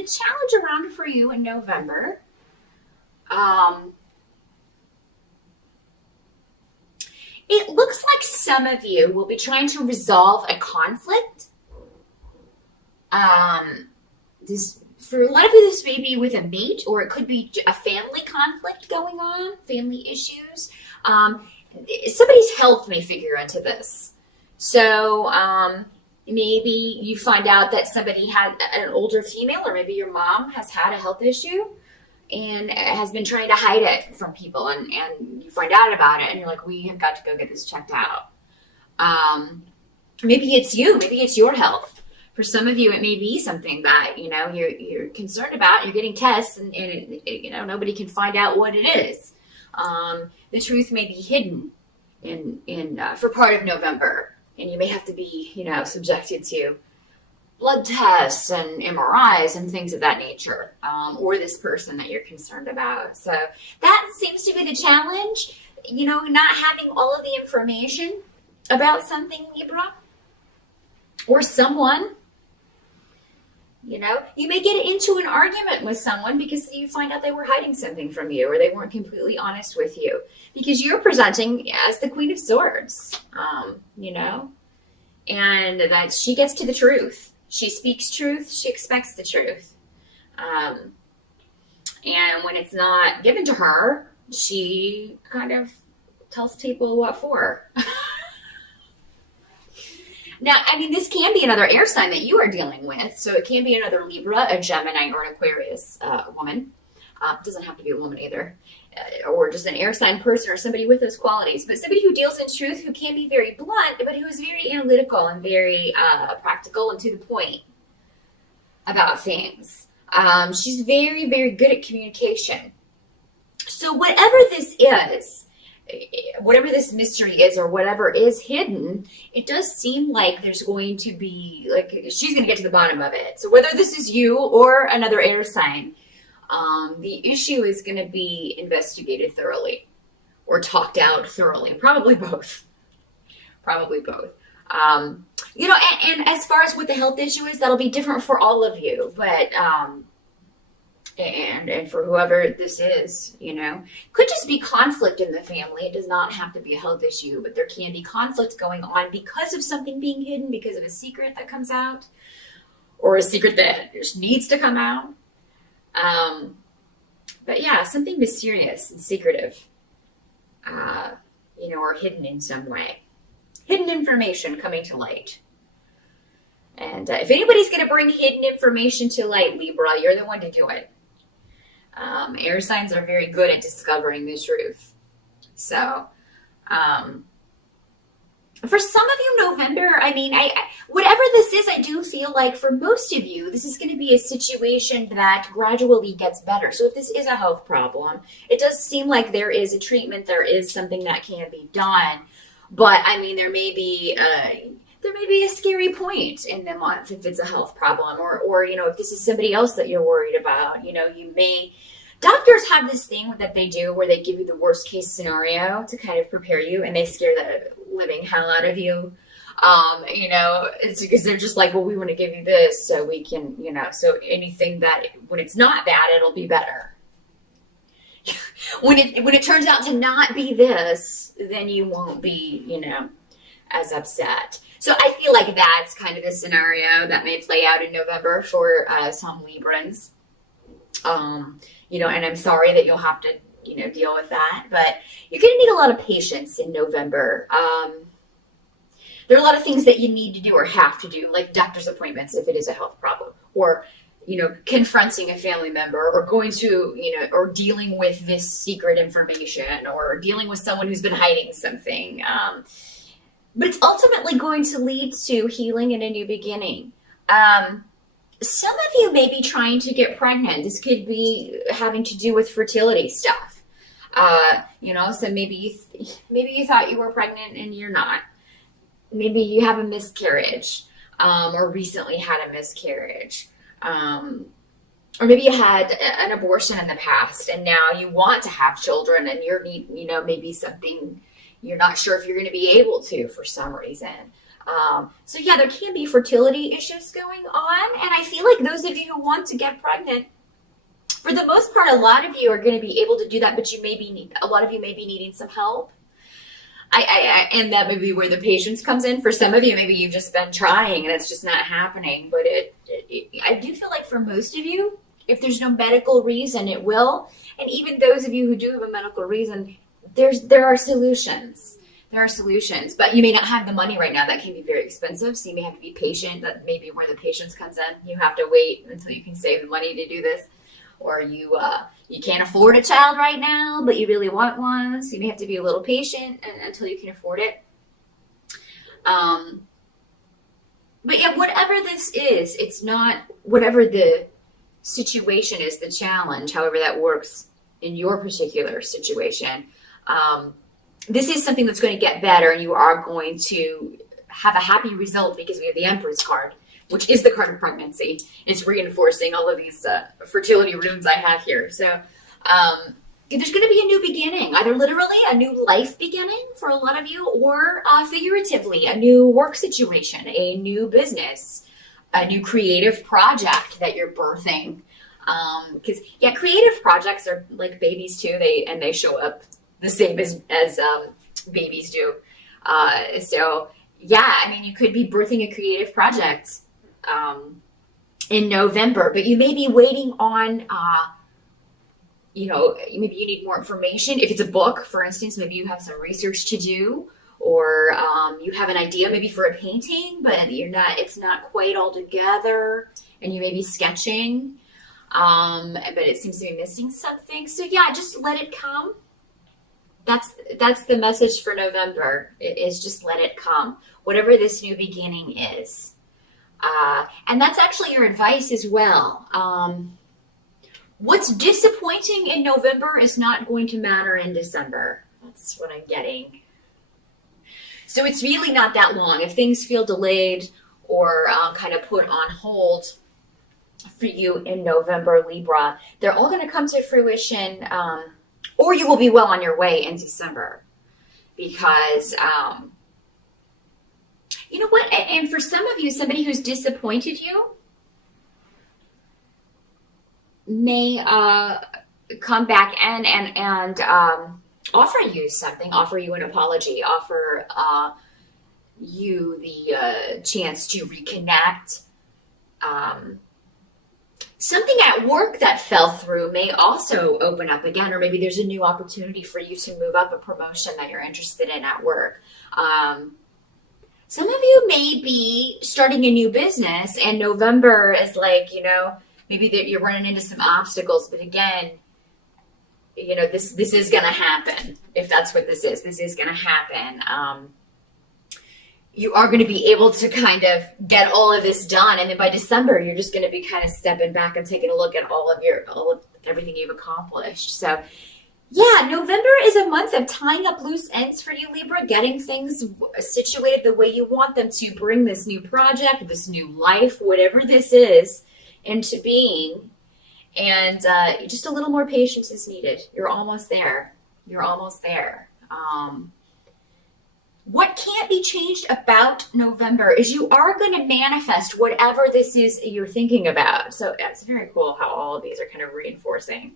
the challenge around for you in November, it looks like some of you will be trying to resolve a conflict. This for a lot of you, this may be with a mate, or it could be a family conflict going on, family issues. Somebody's health may figure into this. So maybe you find out that somebody had an older female, or maybe your mom has had a health issue and has been trying to hide it from people, and you find out about it and you're like, we have got to go get this checked out. Maybe it's you, maybe it's your health. For some of you, it may be something that, you're concerned about. You're getting tests and nobody can find out what it is. The truth may be hidden for part of November, and you may have to be, subjected to blood tests and MRIs and things of that nature, or this person that you're concerned about. So that seems to be the challenge, not having all of the information about something, Libra, or someone. You may get into an argument with someone because you find out they were hiding something from you, or they weren't completely honest with you, because you're presenting as the Queen of Swords, and that she gets to the truth. She speaks truth. She expects the truth. And when it's not given to her, she kind of tells people what for. Now, this can be another air sign that you are dealing with. So it can be another Libra, a Gemini, or an Aquarius woman. Doesn't have to be a woman either. Or just an air sign person, or somebody with those qualities. But somebody who deals in truth, who can be very blunt, but who is very analytical and very practical and to the point about things. She's very, very good at communication. So whatever this is, whatever this mystery is, or whatever is hidden, it does seem like there's going to be, she's going to get to the bottom of it. So whether this is you or another air sign, the issue is going to be investigated thoroughly, or talked out thoroughly. Probably both. And as far as what the health issue is, that'll be different for all of you. But and for whoever this is, could just be conflict in the family. It does not have to be a health issue, but there can be conflict going on because of something being hidden, because of a secret that comes out, or a secret that just needs to come out. But yeah, something mysterious and secretive, or hidden in some way. Hidden information coming to light. And if anybody's going to bring hidden information to light, Libra, you're the one to do it. Air signs are very good at discovering the truth. So, for some of you, November, whatever this is, I do feel like for most of you, this is going to be a situation that gradually gets better. So if this is a health problem, it does seem like there is a treatment, there is something that can be done. But there may be a scary point in the month if it's a health problem, or if this is somebody else that you're worried about. Doctors have this thing that they do where they give you the worst case scenario to kind of prepare you, and they scare the living hell out of you. It's because they're just like, well, we want to give you this so we can, so anything that, when it's not that, it'll be better. When it turns out to not be this, then you won't be, as upset. So I feel like that's kind of the scenario that may play out in November for some Librans. And I'm sorry that you'll have to, deal with that, but you're going to need a lot of patience in November. There are a lot of things that you need to do or have to do, like doctor's appointments if it is a health problem, or, confronting a family member, or going to, or dealing with this secret information, or dealing with someone who's been hiding something. But it's ultimately going to lead to healing and a new beginning. Some of you may be trying to get pregnant. This could be having to do with fertility stuff. So maybe you thought you were pregnant and you're not. Maybe you have a miscarriage, or recently had a miscarriage. Or maybe you had an abortion in the past and now you want to have children, and maybe something you're not sure if you're going to be able to for some reason. So yeah, there can be fertility issues going on. And I feel like those of you who want to get pregnant, for the most part, a lot of you are going to be able to do that, but a lot of you may be needing some help. And that may be where the patience comes in. For some of you, maybe you've just been trying and it's just not happening. But I do feel like for most of you, if there's no medical reason, it will. And even those of you who do have a medical reason, there are solutions. There are solutions, but you may not have the money right now. That can be very expensive. So you may have to be patient. That may be where the patience comes in. You have to wait until you can save the money to do this. Or you can't afford a child right now, but you really want one. So you may have to be a little patient until you can afford it. But yeah, whatever this is, it's not, whatever the situation is, the challenge, however that works in your particular situation, this is something that's going to get better, and you are going to have a happy result because we have the Empress card, which is the card of pregnancy. It's reinforcing all of these fertility runes I have here. So there's going to be a new beginning, either literally a new life beginning for a lot of you, or figuratively a new work situation, a new business, a new creative project that you're birthing. Because yeah, creative projects are like babies too. They show up the same as babies do. So yeah, I mean, you could be birthing a creative project in November, but you may be waiting on, maybe you need more information. If it's a book, for instance, maybe you have some research to do, or you have an idea maybe for a painting, but it's not quite all together, and you may be sketching, but it seems to be missing something. So yeah, just let it come. That's the message for November. It is just let it come, whatever this new beginning is. And that's actually your advice as well. What's disappointing in November is not going to matter in December. That's what I'm getting. So it's really not that long. If things feel delayed or kind of put on hold for you in November, Libra, they're all going to come to fruition, or you will be well on your way in December. Because, you know what? And for some of you, somebody who's disappointed you may come back and offer you something, offer you an apology, offer you the chance to reconnect. Something at work that fell through may also open up again, or maybe there's a new opportunity for you to move up, a promotion that you're interested in at work. Some of you may be starting a new business, and November is like, maybe that you're running into some obstacles, but again, this is going to happen. If that's what this is going to happen. You are going to be able to kind of get all of this done. And then by December, you're just going to be kind of stepping back and taking a look at all of everything you've accomplished. So yeah, November is a month of tying up loose ends for you, Libra, getting things situated the way you want them to, bring this new project, this new life, whatever this is, into being. And just a little more patience is needed. You're almost there. You're almost there. What can't be changed about November is you are going to manifest whatever this is you're thinking about. So it's very cool how all of these are kind of reinforcing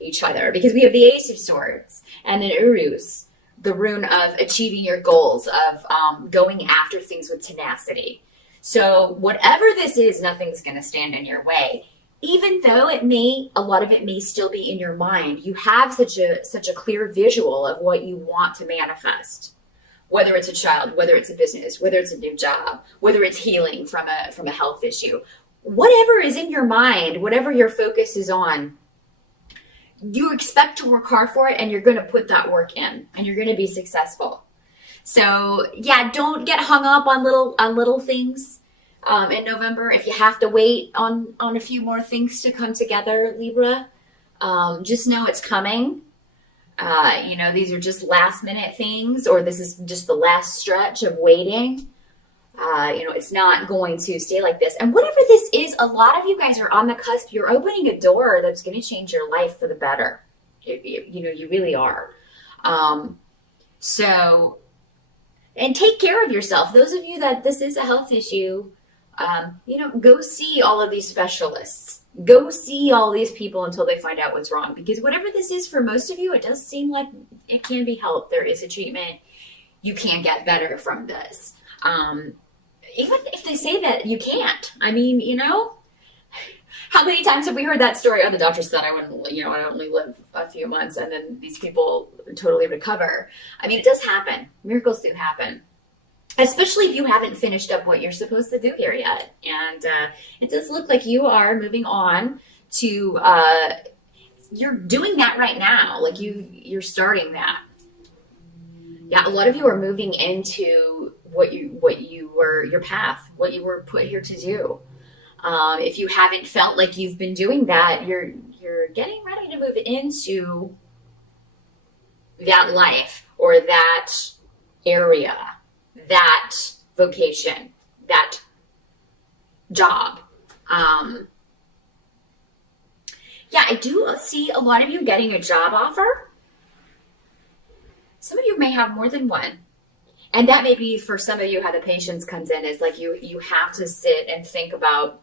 each other, because we have the Ace of Swords and then Urus, the rune of achieving your goals, of going after things with tenacity. So whatever this is, nothing's going to stand in your way. Even though a lot of it may still be in your mind, you have such a clear visual of what you want to manifest. Whether it's a child, whether it's a business, whether it's a new job, whether it's healing from a health issue, whatever is in your mind, whatever your focus is on, you expect to work hard for it, and you're going to put that work in, and you're going to be successful. So yeah, don't get hung up on little things in November. If you have to wait on a few more things to come together, Libra, just know it's coming. These are just last minute things, or this is just the last stretch of waiting. It's not going to stay like this. And whatever this is, a lot of you guys are on the cusp. You're opening a door that's going to change your life for the better. You really are. So And take care of yourself. Those of you that this is a health issue, go see all of these specialists. Go see all these people until they find out what's wrong. Because whatever this is for most of you, it does seem like it can be helped. There is a treatment. You can get better from this. Even if they say that you can't. I mean, how many times have we heard that story? Oh, the doctor said I wouldn't, I'd only live a few months, and then these people totally recover. I mean, it does happen. Miracles do happen. Especially if you haven't finished up what you're supposed to do here yet. And it does look like you are moving on to, you're doing that right now. Like you're starting that. Yeah, a lot of you are moving into what you were, your path, what you were put here to do. If you haven't felt like you've been doing that, you're getting ready to move into that life or that area, that vocation, that job. I do see a lot of you getting a job offer. Some of you may have more than one. And that may be for some of you how the patience comes in, is like you have to sit and think about,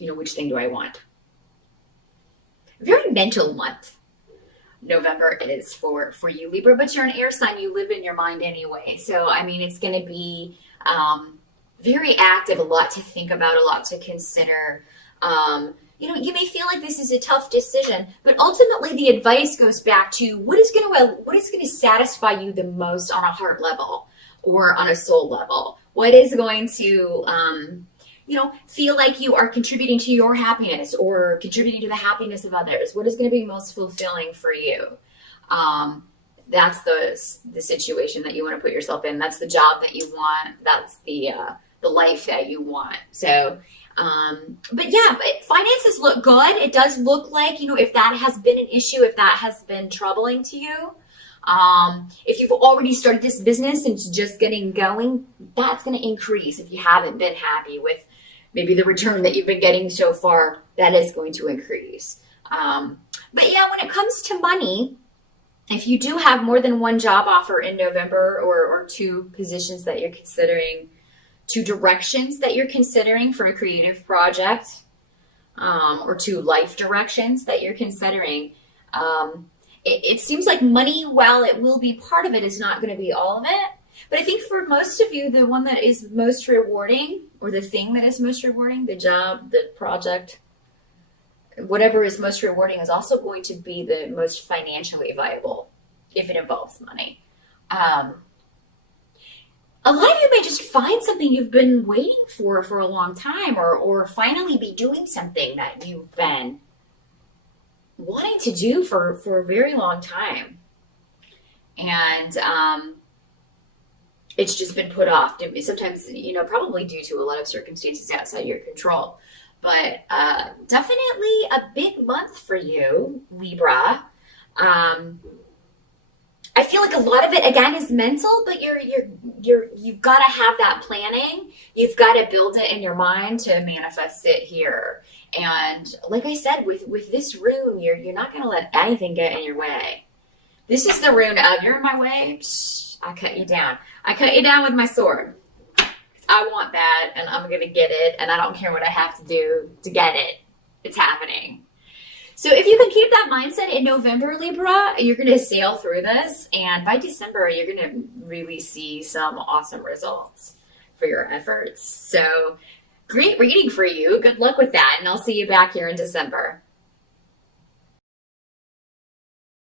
which thing do I want? Very mental month. November is for you, Libra, but you're an air sign. You live in your mind anyway. So, I mean, it's going to be very active, a lot to think about, a lot to consider. You may feel like this is a tough decision, but ultimately the advice goes back to what is going to satisfy you the most on a heart level or on a soul level. What is going to, feel like you are contributing to your happiness or contributing to the happiness of others? What is going to be most fulfilling for you? That's the situation that you want to put yourself in. That's the job that you want. That's the life that you want. So, but finances look good. It does look like, if that has been an issue, if that has been troubling to you, if you've already started this business and it's just getting going, that's going to increase. If you haven't been happy with maybe the return that you've been getting so far, that is going to increase. When it comes to money, if you do have more than one job offer in November or two positions that you're considering, two directions that you're considering for a creative project, or two life directions that you're considering, it seems like money, while it will be part of it, is not going to be all of it. But I think for most of you, the one that is most rewarding, or the thing that is most rewarding, the job, the project, whatever is most rewarding, is also going to be the most financially viable if it involves money. A lot of you may just find something you've been waiting for a long time, or finally be doing something that you've been wanting to do for a very long time. And it's just been put off. Sometimes, probably due to a lot of circumstances outside your control. But definitely a big month for you, Libra. I feel like a lot of it, again, is mental, but you've got to have that planning. You've got to build it in your mind to manifest it here. And like I said, with this rune, you're not going to let anything get in your way. This is the rune of, you're in my way, I cut you down. I cut you down with my sword. I want that, and I'm going to get it, and I don't care what I have to do to get it. It's happening. So if you can keep that mindset in November, Libra, you're going to sail through this, and by December, you're going to really see some awesome results for your efforts. So great reading for you. Good luck with that, and I'll see you back here in December.